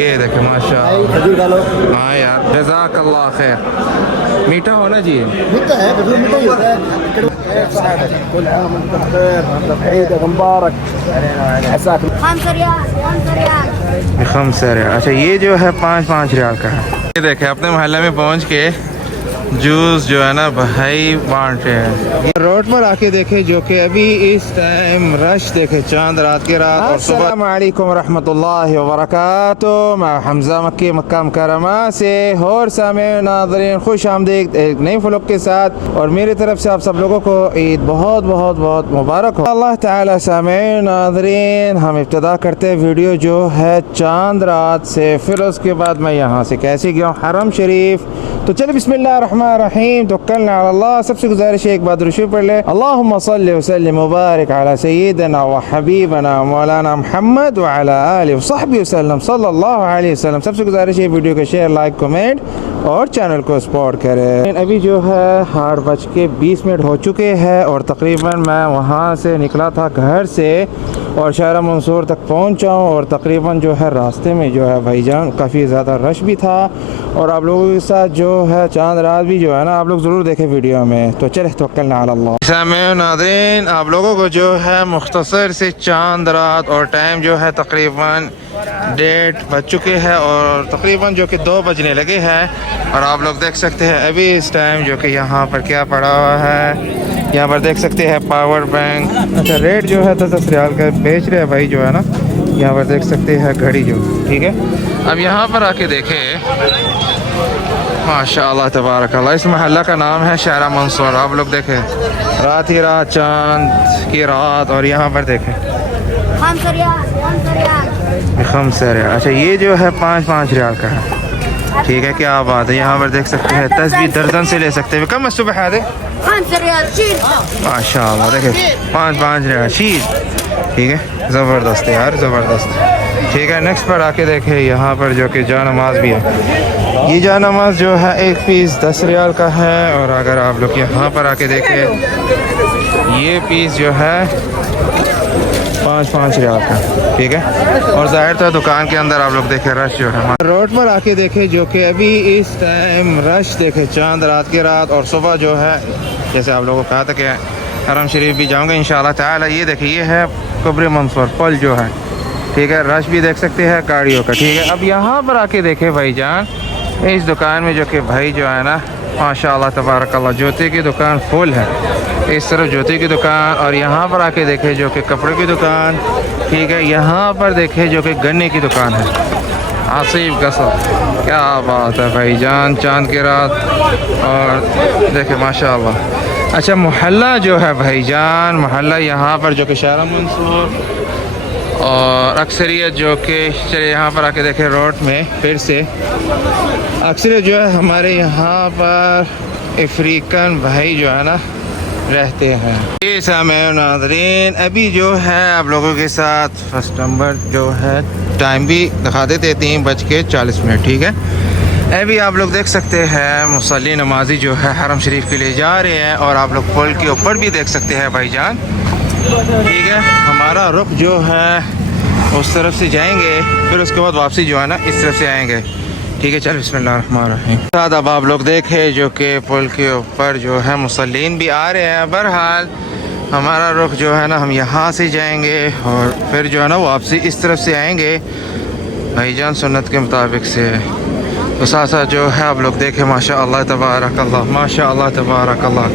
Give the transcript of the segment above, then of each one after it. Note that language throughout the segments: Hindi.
ये देखे माशाल्लाह। हाँ यार, जज़ाकल्लाह खैर। मीठा होना चाहिए। मीठा है, खजूर मीठा ही होता है। कुल आम वअंतुम बखैर, मतलब ईद मुबारक। ऐसा 5 रियाल, 5 रियाल। खम्स रियाल। अच्छा, ये जो है 5-5 रियाल का है। ये देखे अपने मोहल्ले में पहुंच के जूस जो है ना भाई बांट रहे हैं। ये रोड पर आके देखे जो कि अभी इस टाइम रश देखे, चांद रात के रात और सुबह। अस्सलाम वालेकुम रहमतुल्लाहि व बरकातुहू। मैं हमजा मक्की मक्का मुकर्रमा से और सामे नाज़रीन खुश आमदीद एक नई व्लॉग के साथ, और मेरी तरफ से आप सब लोगों को ईद बहुत बहुत बहुत मुबारक हो अल्लाह ताला। सामे नाज़रीन, हम इब्तिदा करते हैं वीडियो जो है चांद रात से, फिर उसके बाद मैं यहाँ से कैसे गया हरम शरीफ। तो चलिए बिस्मिल्लाहिर्रहमानिर्रहीम, तवक्कलना अल्लाह। सबसे गुजारिश है एक बार दुरूद पढ़ ले, अल्लाहुम्मा सल्लि व सल्लिम मुबारक अला सय्यिदना व हबीबना मौलाना मुहम्मद व अला आलिहि व सहबिहि वसल्लम सल्लल्लाहु अलैहि वसल्लम। सबसे गुजारिश है वीडियो को शेयर, लाइक, कमेंट और चैनल को सपोर्ट करें। अभी जो है 8:20 हो चुके हैं और तकरीबन मैं वहाँ से निकला था घर से और शहर मंसूर तक पहुँचा हूँ, और तकरीबन जो है रास्ते में जो है भाईजान काफ़ी ज़्यादा रश भी था, और आप लोगों के साथ जो है चांद रात भी जो है ना आप लोग ज़रूर देखें वीडियो में। तो चले तवक्कलना अल्लाह। सामईन नाज़रीन, आप लोगों को जो है मुख्तसर से चांद रात और टाइम जो है तकरीबन 1:30 बज चुके हैं और तकरीबन जो कि 2 बजने लगे हैं, और आप लोग देख सकते हैं अभी इस टाइम जो कि यहाँ पर क्या पड़ा हुआ है। यहाँ पर देख सकते हैं पावर बैंक। अच्छा, रेट जो है 10 रियाल का बेच रहे हैं भाई जो है ना। यहाँ पर देख सकते हैं घड़ी जो, ठीक है। अब यहाँ पर आके देखें माशाअल्लाह तबारक अल्लाह, इस महल्ला का नाम है शहर मंसूर। आप लोग देखें रात ही रात, चांद की रात, और यहाँ पर देखें 5 रियाल, 5 रियाल। खम्स रियाल। अच्छा, ये जो है 5-5 रियाल का है, ठीक है। क्या बात है, यहाँ पर देख सकते हैं तस्वीर दर्जन से ले सकते हैं। कम सुबह है 5 रियाल चीज। माशाअल्लाह, देखें 5-5 रियाल चीज़, ठीक है। ज़बरदस्त है यार, ज़बरदस्त, ठीक है। नेक्स्ट पर आके देखें यहाँ पर जो कि जा नमाज भी है। ये जा नमाज जो है एक पीस 10 रियाल का है, और अगर आप लोग यहाँ पर आके देखें ये पीस जो है 5-5 रियाल का, ठीक है। और जाहिर था दुकान के अंदर आप लोग देखें रश जो है। रोड पर आके देखें जो कि अभी इस टाइम रश देखे, चांद रात की रात और सुबह जो है, जैसे आप लोगों को कहा था कि हरम शरीफ भी जाऊँगा इंशाअल्लाह ताला। ये देखिए ये है कुब्र मंसूर पुल जो है, ठीक है। रश भी देख सकते हैं गाड़ियों का, ठीक है। अब यहाँ पर आके देखें भाईजान इस दुकान में जो कि भाई जो है ना माशाअल्लाह तबारकल्लाह, जूते की दुकान फुल है। इस तरफ जूते की दुकान, और यहाँ पर आके देखें जो कि कपड़े की दुकान, ठीक है। यहाँ पर देखें जो कि गन्ने की दुकान है, आसिफ गसल। क्या बात है भाईजान, चांद की रात, और देखें माशाअल्लाह। अच्छा, मोहल्ला जो है भाईजान, मोहल्ला यहाँ पर जो कि शहर मंसूर, और अक्सरियत जो कि चलिए यहाँ पर आके देखें रोड में फिर से अक्सरियत जो है हमारे यहाँ पर अफ्रीकन भाई जो है ना रहते हैं। ये सामईन नाज़रीन, अभी जो है आप लोगों के साथ फर्स्ट नंबर जो है टाइम भी दिखा देते 3:40, ठीक है। अभी आप लोग देख सकते हैं मुसल्ली नमाजी जो है हरम शरीफ के लिए जा रहे हैं, और आप लोग पुल के ऊपर भी देख सकते हैं भाईजान, ठीक है। हमारा रुख जो है उस तरफ से जाएंगे, फिर उसके बाद वापसी जो है ना इस तरफ से आएंगे, ठीक है। चल बिस्मिल्लाहिर्रहमानिर्रहीम। साथ अब आप लोग देखें जो कि पुल के ऊपर जो है मुसल्लीन भी आ रहे हैं। बहरहाल हमारा रुख जो है ना हम यहाँ से जाएंगे और फिर जो है ना वापसी इस तरफ से आएंगे भाईजान सुन्नत के मुताबिक से। तो साथ साथ जो है आप लोग देखें माशाअल्लाह तबारकल्लाह, माशाअल्लाह तबारकल्लाह।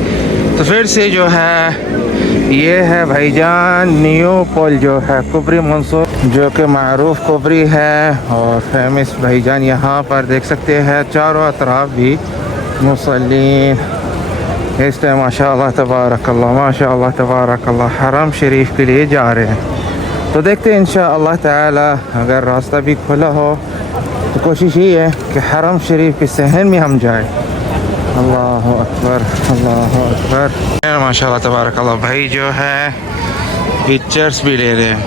तो फिर से जो है ये है भाईजान न्यू पुल जो है कुब्री मंसूर, जो कि मारूफ कुब्री है और फेमस भाईजान। यहाँ पर देख सकते हैं चारों अतराफ भी मुसल्लीन इस टाइम माशाअल्लाह तबारकल्लाह, माशाअल्लाह तबारकल्लाह हरम शरीफ के लिए जा रहे हैं। तो देखते हैं इंशाअल्लाह ताला, अगर रास्ता भी खुला हो तो कोशिश ये है कि हरम शरीफ के सहन में हम जाएं। अल्लाह अकबर, अल्लाह अकबर। माशाअल्लाह तबारकल्लाह भाई जो है पिक्चर्स भी ले रहे हैं,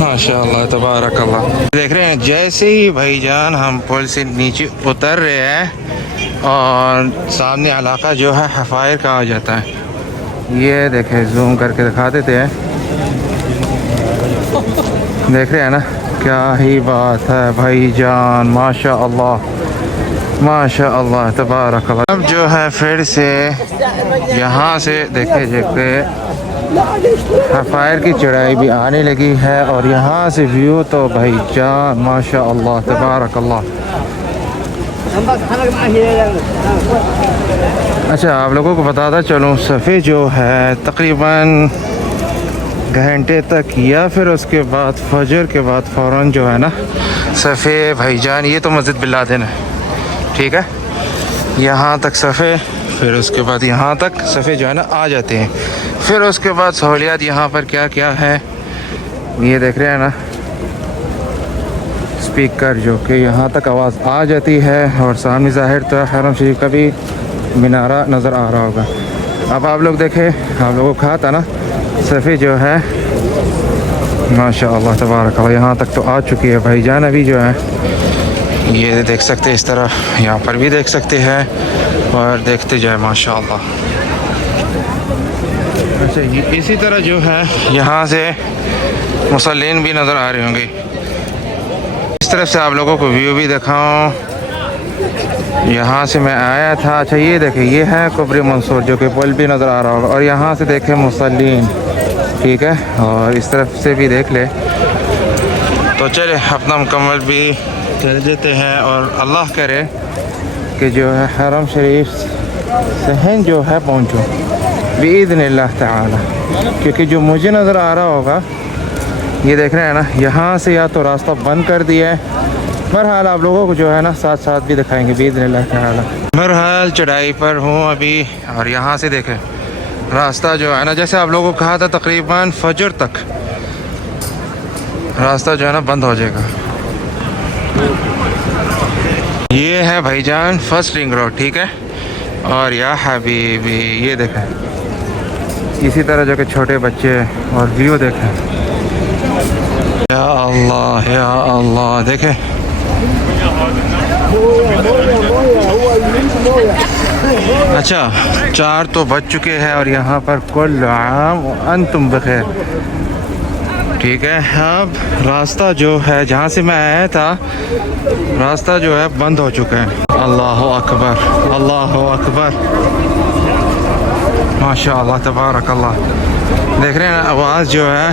माशाअल्लाह तबारकल्लाह। देख रहे हैं जैसे ही भाईजान हम पुल से नीचे उतर रहे हैं और सामने इलाका जो है हफायर का आ जाता है। ये देखें जूम करके दिखा देते हैं। देख रहे हैं ना, क्या ही बात है भाईजान, माशा अल्लाह माशा अल्लाह तबारक अल्लाह। अब जो है फिर से यहाँ से देखे देखते फायर की चढ़ाई भी आने लगी है और यहाँ से व्यू तो भाईजान माशा अल्लाह तबारक अल्लाह। अच्छा, आप लोगों को बताता चलूँ, सफ़े जो है तकरीबन घंटे तक या फिर उसके बाद फजर के बाद फ़ौरन जो है ना सफ़े भाईजान, ये तो मस्जिद बिलादेन है, ठीक है, यहाँ तक सफ़े, फिर उसके बाद यहाँ तक सफ़े जो है ना आ जाते हैं। फिर उसके बाद सहूलियात यहाँ पर क्या क्या है ये देख रहे हैं ना, स्पीकर जो कि यहाँ तक आवाज़ आ जाती है और सामने ज़ाहिर तो हरम शरीफ का भी मीनारा नज़र आ रहा होगा। अब आप लोग देखें, आप लोगों को कहा था ना सफ़े जो है माशा अल्लाह तबारक अल्लाह यहाँ तक तो आ चुकी है भाईजान। अभी जो है ये देख सकते हैं, इस तरह यहाँ पर भी देख सकते हैं और देखते जाए माशा अल्लाह। अच्छा, इसी तरह जो है यहाँ से मुसल्लीन भी नज़र आ रहे होंगे। इस तरफ से आप लोगों को व्यू भी दिखाऊं, यहाँ से मैं आया था। अच्छा, ये देखें, ये है कुबरी मंसूर जो कि पुल भी नज़र आ रहा होगा और यहाँ से देखें मुसल्लीन, ठीक है, और इस तरफ से भी देख ले। तो चले अपना मुकम्मल भी चल देते हैं और अल्लाह करे कि जो है हरम शरीफ सहन जो है पहुँचूँ बिइज़्निल्लाह ताला, क्योंकि जो मुझे नज़र आ रहा होगा ये देख रहे हैं ना, यहाँ से या तो रास्ता बंद कर दिया है, बहरहाल आप लोगों को जो है ना साथ साथ भी दिखाएंगे बिइज़्निल्लाह ताला। बहरहाल चढ़ाई पर हूँ अभी और यहाँ से देखें रास्ता जो है ना, जैसे आप लोगों को कहा था तकरीबन फजर तक रास्ता जो है ना बंद हो जाएगा। ये है भाईजान फर्स्ट रिंग रोड, ठीक है, और या हबीबी ये देखें, इसी तरह जो कि छोटे बच्चे और व्यू देखें, या अल्लाह देखें। अच्छा, 4 तो बज चुके हैं और यहाँ पर कुल आम अंतुम बखैर, ठीक है। अब रास्ता जो है जहाँ से मैं आया था रास्ता जो है बंद हो चुका है। अल्लाह अकबर अल्लाह अकबर माशा अल्लाह तबारक अल्लाह। देख रहे हैं ना आवाज़ जो है,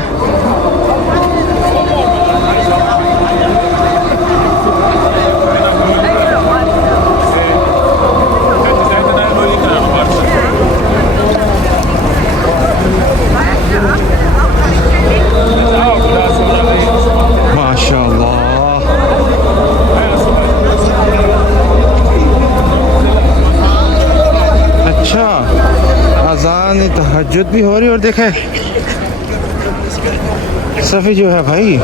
तहज्जुद भी हो रही और देखे सफ़ी जो है भाई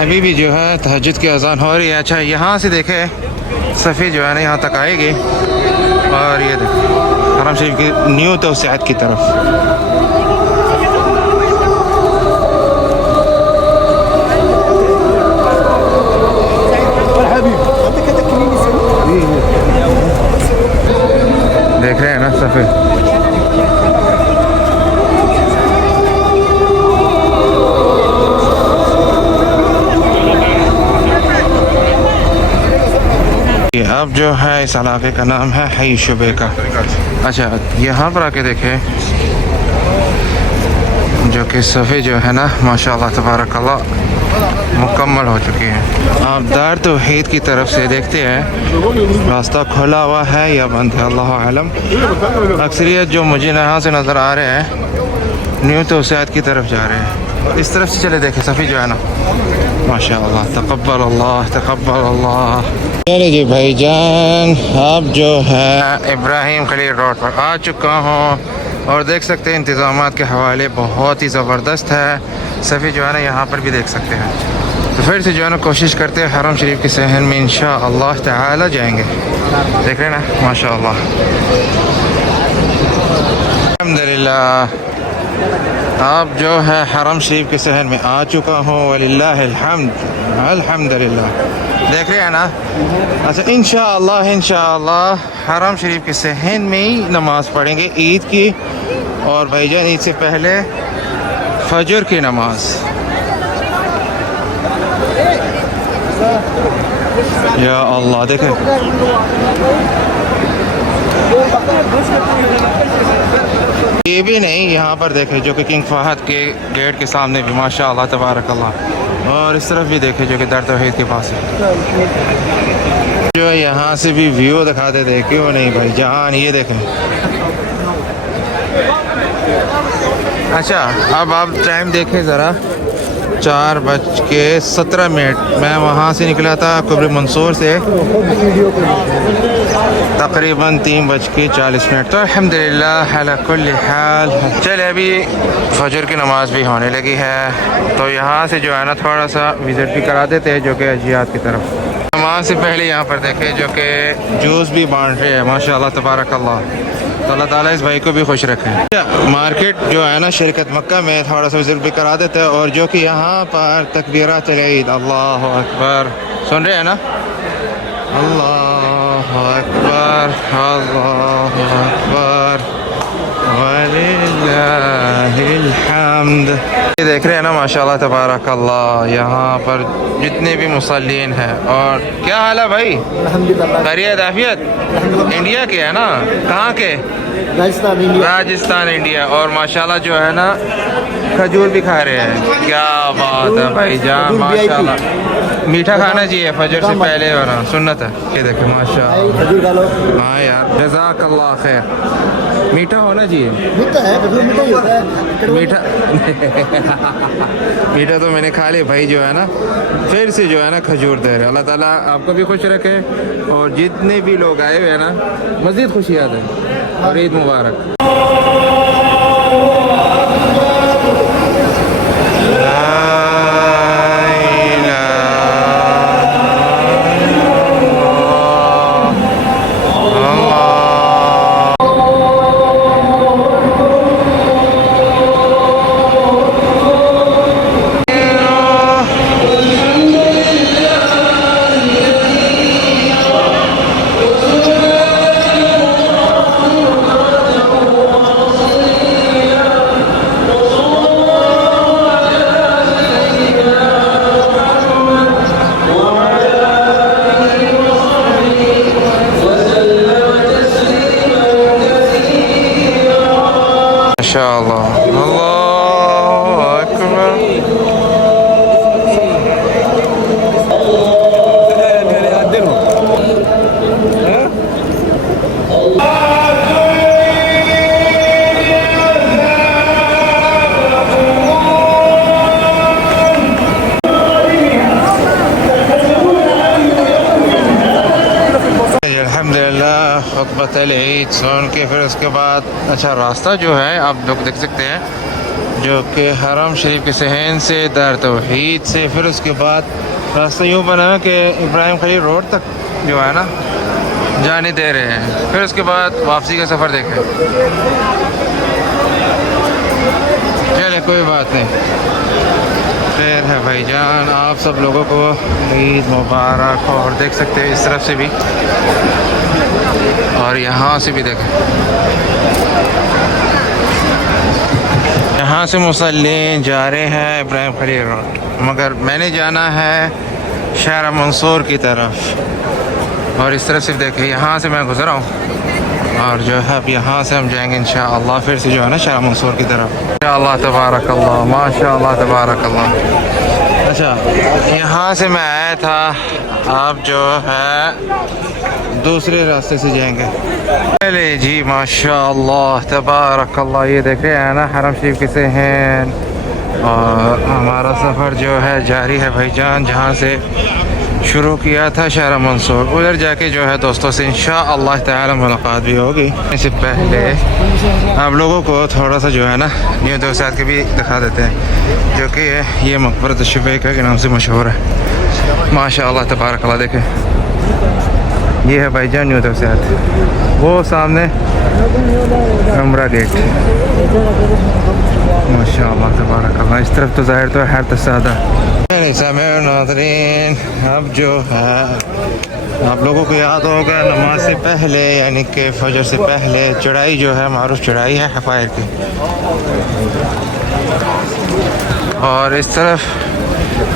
अभी भी जो है तहज्जुद की अज़ान हो रही है। अच्छा, यहाँ से देखे सफ़ी जो है ना यहाँ तक आएगी और ये देखें हरम शरीफ की न्यू तौसीआत की तरफ। देख रहे हैं ना सफ़े, अब जो है इस इलाके का नाम है हई शुबे का। अच्छा, यहाँ पर आके देखें जो कि सफ़े जो है ना माशाअल्लाह तबारक अल्लाह मुकम्मल हो चुकी है। आप दार तौहीद की तरफ से देखते हैं रास्ता खुला हुआ है या बंद है, अल्लाह आलम। अक्सरियत जो मुझे यहाँ से नज़र आ रहे हैं न्यू तौसीआत की तरफ जा रहे हैं। इस तरफ से चले देखें सफ़ी जो है ना माशाअल्लाह तक़ब्बल अल्लाह। चले जी भाईजान, अब जो है इब्राहिम खलील रोड पर आ चुका हूँ और देख सकते हैं इंतज़ामात के हवाले बहुत ही ज़बरदस्त है। सफ़ी जो है ना यहाँ पर भी देख सकते हैं। तो फिर से जो है ना कोशिश करते हैं हरम शरीफ के सहन में इंशाअल्लाह ताला जाएंगे। देख रहे हैं ना माशाअल्लाह। अल्हम्दुलिल्लाह अब जो है हरम शरीफ के शहर में आ चुका हूँ वलिल्लाहिल हम्द अल्हम्दुलिल्लाह। देख रहे हैं ना। अच्छा इंशाअल्लाह हरम शरीफ के शहर में ही नमाज़ पढ़ेंगे ईद की, और भाईजान ईद से पहले फजर की नमाज। या अल्लाह देखें, ये भी नहीं यहाँ पर देखें जो कि किंग फहद के गेट के सामने भी माशाअल्लाह तबारकल्लाह, और इस तरफ भी देखें जो कि दर तौहीद के पास है। जो यहाँ से भी व्यू दिखाते थे, क्यों नहीं भाई जान, ये देखें। अच्छा अब आप टाइम देखें ज़रा, 4:17। मैं वहाँ से निकला था कुब्र मंसूर से तकरीबन 3:40। तो अल्हम्दुलिल्लाह अला कुल्ली हाल। चले अभी फजर की नमाज़ भी होने लगी है, तो यहाँ से जो है ना थोड़ा सा विज़िट भी करा देते हैं जो कि अजियात की तरफ। नमाज से पहले यहाँ पर देखें जो कि जूस भी बांट रहे हैं माशाअल्लाह तबारकल्लाह। तो अल्लाह ताला इस भाई को भी खुश रखें। मार्केट जो है ना शरीकत मक्का में थोड़ा सा विजिट भी करा देते हैं, और जो कि यहाँ पर तकबीरात ईद, अल्लाह अकबर सुन रहे हैं ना, अल्लाह अकबर अल्लाह अकबर वलिल्लाहिल हम्द। ये देख रहे हैं ना माशाअल्लाह तबारकल्लाह, यहाँ पर जितने भी मुसल्लीन हैं। और क्या हाल है भाई? खैरियत आफियत? इंडिया के है ना? कहाँ के? राजस्थान इंडिया। और माशाल्लाह जो है ना खजूर भी खा रहे हैं, क्या बात है भाई जान माशाल्लाह। मीठा खाना चाहिए फजर से पहले, और सुन्नत है। ये देखिए माशाल्लाह। हाँ यार जज़ाकल्लाह खैर, मीठा होना चाहिए। मीठा है, मीठा ही होता है। मीठा मीठा तो मैंने खा लिया भाई, जो है ना फिर से जो है ना खजूर दे रहे। अल्लाह ताला आपको भी खुश रखे, और जितने भी लोग आए हुए हैं ना मज़ीद खुशियाँ दें, और ईद मुबारक। माशाअल्लाह अल्लाह अकबर। अल्हम्दुलिल्लाह खुतबतल ईद सुन के फिर उसके बाद अच्छा रास्ता जो है आप लोग देख सकते हैं, जो कि हरम शरीफ के सहन से दर तौहीद से, फिर उसके बाद रास्ता यूँ बना है कि इब्राहिम खलील रोड तक जो है ना जाने दे रहे हैं। फिर उसके बाद वापसी का सफ़र देखें। चले कोई बात नहीं, खैर है भाईजान। आप सब लोगों को ईद मुबारक। और देख सकते हैं इस तरफ से भी, और यहाँ से भी देखें, यहाँ से मुसल्लीन जा रहे हैं इब्राहिम खलील रोड, मगर मैंने जाना है शहर मंसूर की तरफ। और इस तरफ से देखें यहाँ से मैं गुज़रा हूँ, और जो है अब यहाँ से हम जाएंगे इंशाअल्लाह फिर से जो है ना शहर मंसूर की तरफ। इंशाअल्लाह तबारकल्लाह माशाअल्लाह तबारकल्लाह। अच्छा यहाँ से मैं आया था, आप जो है दूसरे रास्ते से जाएंगे। चले जी माशाअल्लाह तबारकल्लाह। ये देख रहे हैं ना हरम शरीफ किसे हैं, और हमारा सफ़र जो है जारी है भाईजान। जहाँ से शुरू किया था शहर मंसूर, उधर जाके जो है दोस्तों से इंशाअल्लाह ताला मुलाकात भी होगी। इससे पहले आप लोगों को थोड़ा सा जो है ना न्यू दोस्त के भी दिखा देते हैं, जो कि ये मकबरत शिफा के नाम से मशहूर है माशाअल्लाह तबारकल्लाह। देखें ये है भाईजान न्यू तवसीआत, वो सामने उम्रा गेट। माशाअल्लाह तबारकल्लाह। इस तरफ तो ज़ाहिर तो हर तसादा। नाज़रीन, अब जो है आप लोगों को याद होगा नमाज से पहले यानी कि फजर से पहले चढ़ाई जो है मारूफ चढ़ाई है हफ़ायर की, और इस तरफ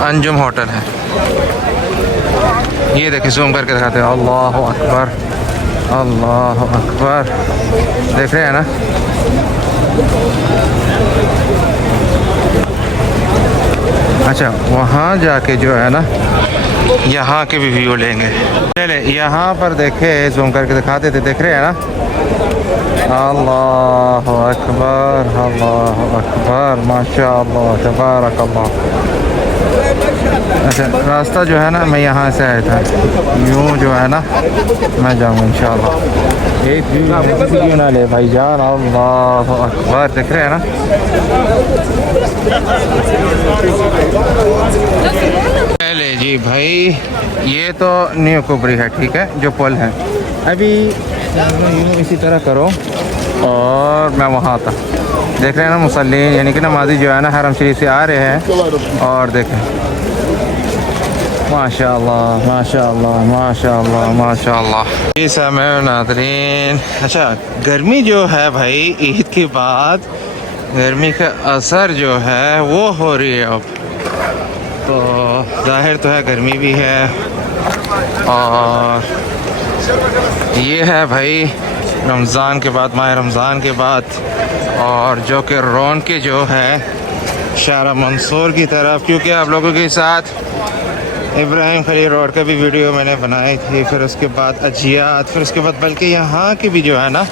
अंजुम होटल है। ये देखिए जूम करके दिखाते हैं। अल्लाह अकबर, अल्लाह अकबर, देख रहे हैं ना। अच्छा, वहाँ जाके जो है ना यहाँ के भी व्यू लेंगे। चले यहाँ पर देखे, जूम करके दिखाते थे, देख रहे हैं ना। अल्लाह अकबर, अल्लाह अकबर, माशाअल्लाह तबारकल्लाह। अच्छा, रास्ता जो है ना मैं यहाँ से आया था, यूँ जो है ना मैं जाऊँगा इंशाअल्लाह। एक व्यू ना ले भाईजान, अल्लाह अकबर, देख रहे हैं ना। पहले जी भाई, ये तो न्यू कुबरी है, ठीक है, जो पुल है। अभी यूँ इसी तरह करो और मैं वहाँ था, देख रहे हैं ना मुसल्लीन यानी कि नमाजी जो है ना हरम शरीफ से आ रहे हैं, और देखें माशाअल्लाह माशाअल्लाह माशाअल्लाह माशाअल्लाह। जी समय नाज़रीन, अच्छा गर्मी जो है भाई ईद के बाद गर्मी का असर जो है वो हो रही है अब, तो जाहिर तो है गर्मी भी है। और ये है भाई रमज़ान के बाद, माह रमज़ान के बाद, और जो कि रौनक जो है शारा मंसूर की तरफ, क्योंकि आप लोगों के साथ इब्राहिम खलील रोड का भी वीडियो मैंने बनाई थी, फिर उसके बाद अजियात, फिर उसके बाद बल्कि यहाँ की भी जो है ना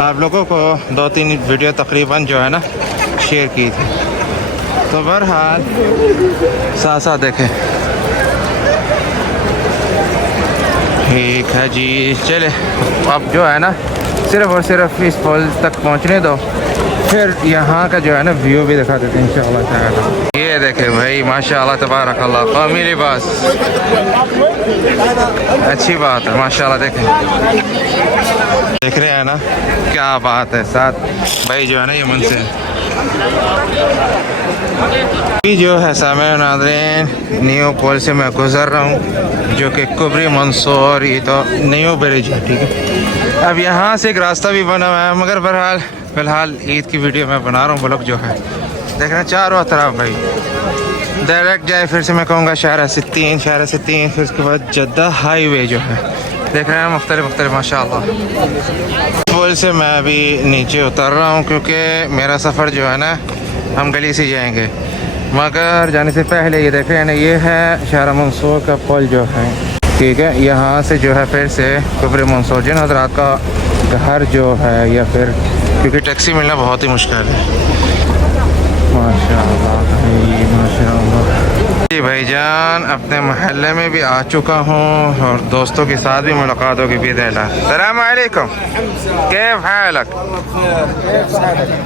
आप लोगों को 2-3 वीडियो तकरीबन जो है ना शेयर की थी। तो बहरहाल साथ साथ देखें। ठीक है जी, चले अब जो है ना सिर्फ और सिर्फ इस पुल तक पहुँचने दो, फिर यहाँ का जो है ना व्यू भी दिखा देते हैं इंशाअल्लाह ताला। ये देखे भाई माशाअल्लाह तबारकल्लाह, कौमी लिबास, अच्छी बात है माशाअल्लाह। देख रहे हैं ना क्या बात है। साथ भाई जो है ना ये मुझसे जो है सामने नाज़रीन, न्यू पुल से मैं गुज़र रहा हूँ, जो कि कुबरी मंसूर, ये तो न्यू ब्रिज है, ठीक है। अब यहाँ से एक रास्ता भी बना हुआ है, मगर बहरहाल फ़िलहाल ईद की वीडियो मैं बना रहा हूँ, ब्लॉग जो है देखना चारों तरफ भाई डायरेक्ट जाए। फिर से मैं कहूँगा शारा सित्तीन, फिर उसके बाद जद्दा हाईवे जो है देख रहे हैं मुख्तलिफ माशाअल्लाह। पुल से मैं अभी नीचे उतर रहा हूँ, क्योंकि मेरा सफ़र जो है ना हम गली से जाएंगे, मगर जाने से पहले ये देख रहे हैं ना, ये है शारा मंसूर का पुल जो है, ठीक है। यहाँ से जो है फिर से कुबरी मंसूर, जिन हज़रात का घर जो है या फिर, क्योंकि टैक्सी मिलना बहुत ही मुश्किल है। माशाअल्लाह भाई माशाअल्लाह। जी भाईजान, अपने महल्ले में भी आ चुका हूँ और दोस्तों के साथ भी मुलाकात होगी बिइज़्निल्लाह। अस्सलाम वालेकुम, कैफ हालक?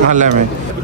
मोहल्ले में।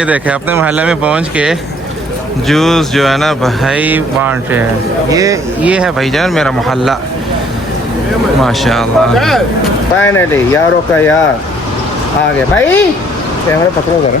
ये देखे अपने मोहल्ले में पहुंच के जूस जो है ना भाई बांट रहे हैं। ये है भाईजान मेरा मोहल्ला माशाअल्लाह। फाइनली यारों का यार आ गया भाई। कैमरा पकड़ो जरा।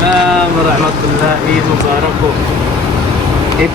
सलाम रहमतुल्लाह, ईद मुबारक हो। एक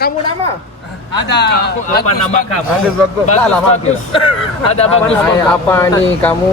kamu nama? Ada apa nama kamu? Ada bagus. Bagus. Ada bagus. Apa nih kamu?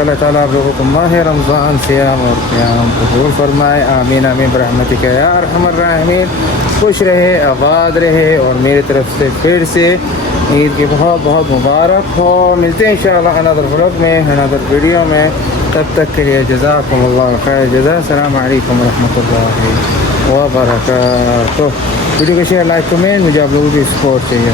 अल्लाह ताला आप लोगों को माह रमज़ान सियाम और क़याम कबूल फरमाए। आमीन आमीन रहमतिक या अरहमर राहिमीन। खुश रहे, आबाद रहे और मेरी तरफ से फिर से ईद की बहुत बहुत मुबारक हो। मिलते हैं इंशाअल्लाह अनदर व्लॉग में, अनदर वीडियो में। तब तक के लिए जज़ाकुमुल्लाह खैर जज़ा। अस्सलामु अलैकुम रहमतुल्लाहि व बरकातुहू। वीडियो को शेयर लाइक कमेंट, मुझे आप लोगों की सपोर्ट चाहिए।